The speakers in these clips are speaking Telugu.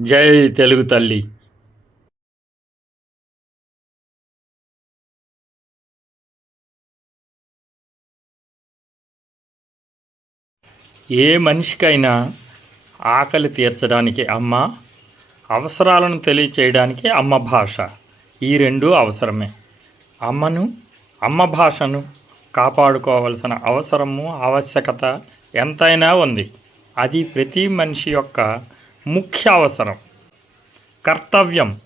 జై తెలుగు తల్లి. ఏ మనిషికైనా ఆకలి తీర్చడానికి అమ్మ అవసరాలను తెలియచేయడానికి అమ్మ భాష. ఈ రెండూ అవసరమే. అమ్మను అమ్మ భాషను కాపాడుకోవలసిన అవసరము ఆవశ్యకత ఎంతైనా ఉంది. అది ప్రతి మనిషి యొక్క ముఖ్య అవసరం కర్తవ్యం.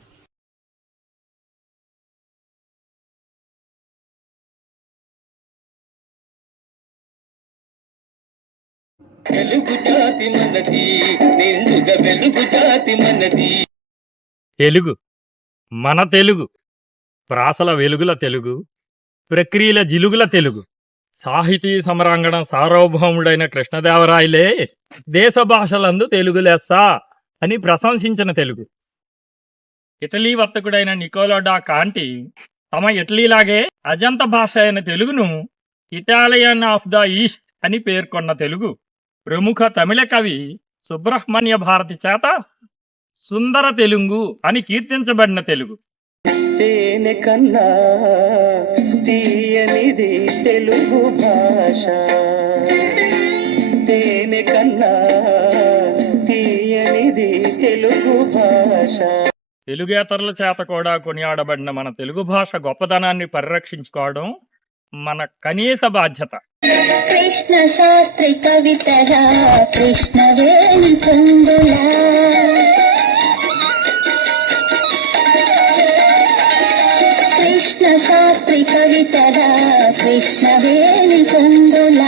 తెలుగు జాతి మనది నిండుగా వెలుగు జాతి మనది. తెలుగు. మన తెలుగు. ప్రాసల వెలుగుల తెలుగు. ప్రక్రియల జిలుగుల తెలుగు. సాహితీ సమరాంగణ సార్వభౌముడైన కృష్ణదేవరాయలే దేశ భాషలందు తెలుగు లెస్స. అని ప్రశంసించిన తెలుగు. ఇటలీ వర్తకుడైన నికోలోడా కాంటి తమ ఇటలీలాగే అజంత భాష అయిన తెలుగును ఇటాలియన్ ఆఫ్ ద ఈస్ట్ అని పేర్కొన్న తెలుగు. ప్రముఖ తమిళ కవి సుబ్రహ్మణ్య భారతి చేత సుందర తెలుగు అని కీర్తించబడిన తెలుగు. తేనె కన్నా తీయనిది తెలుగు భాష. తేనె కన్నా తీయనిది తెలుగు భాష. తెలుగేతరుల చేత కూడా కొనియాడబడిన మన తెలుగు భాష గొప్పదనాన్ని పరిరక్షించుకోవడం మన కనీస బాధ్యత. కృష్ణ శాస్త్రి కవితర కృష్ణ వేణి పొందుల కృష్ణ శాస్త్రి కవితర కృష్ణ వేణి పొందుల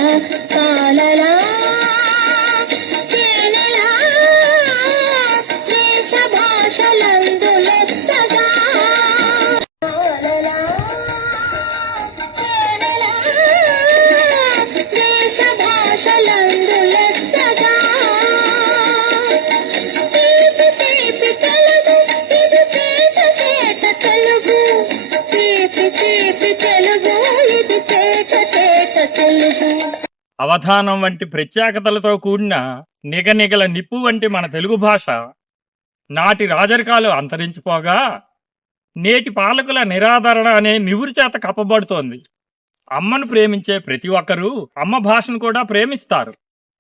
అవధానం వంటి ప్రత్యేకతలతో కూడిన నిగనిగల నిప్పు వంటి మన తెలుగు భాష నాటి రాజరికాలు అంతరించిపోగా నేటి పాలకుల నిరాదరణ అనే నివురు చేత కప్పబడుతోంది. అమ్మను ప్రేమించే ప్రతి ఒక్కరూ అమ్మ భాషను కూడా ప్రేమిస్తారు.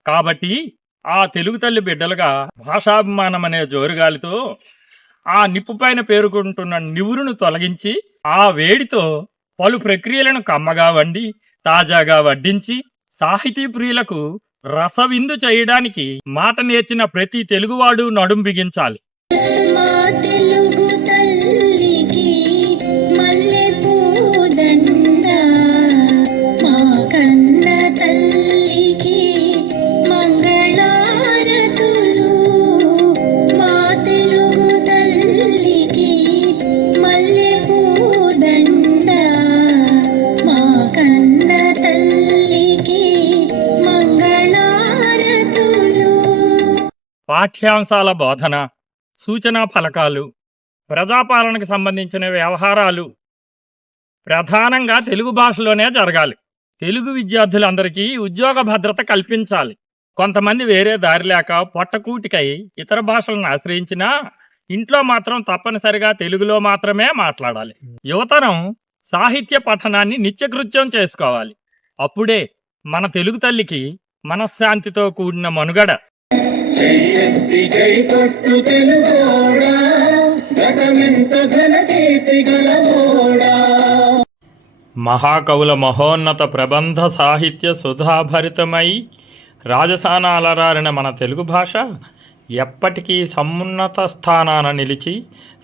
కాబట్టి ఆ తెలుగు తల్లి బిడ్డలుగా భాషాభిమానం అనే జోరుగాలితో ఆ నిప్పుపైన పేరుకుంటున్న నివురును తొలగించి ఆ వేడితో పలు ప్రక్రియలను కమ్మగా వండి తాజాగా వడ్డించి సాహితీ ప్రియులకు రసవిందు చేయడానికి మాట నేర్చిన ప్రతి తెలుగువాడు నడుం బిగించాలి. పాఠ్యాంశాల బోధన సూచనా ఫలకాలు ప్రజాపాలనకు సంబంధించిన వ్యవహారాలు. ప్రధానంగా తెలుగు భాషలోనే జరగాలి. తెలుగు విద్యార్థులందరికీ ఉద్యోగ భద్రత కల్పించాలి. కొంతమంది వేరే దారి లేక పొట్టకూటికై ఇతర భాషలను ఆశ్రయించినా ఇంట్లో మాత్రం తప్పనిసరిగా తెలుగులో మాత్రమే మాట్లాడాలి. యువతరం సాహిత్య పఠనాన్ని నిత్యకృత్యం చేసుకోవాలి. అప్పుడే మన తెలుగు తల్లికి మనశ్శాంతితో కూడిన మనుగడ చెయ్యెత్తి జై కొట్టు తెలుగోడా గతమెంత గలవోడా మహాకవుల మహోన్నత ప్రబంధ సాహిత్య సుధాభరితమై రాజసానాలరారిన మన తెలుగు భాష ఎప్పటికీ సమున్నత స్థానాన నిలిచి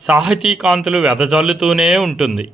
సాహితీ కాంతులు వెదజల్లుతూనే ఉంటుంది.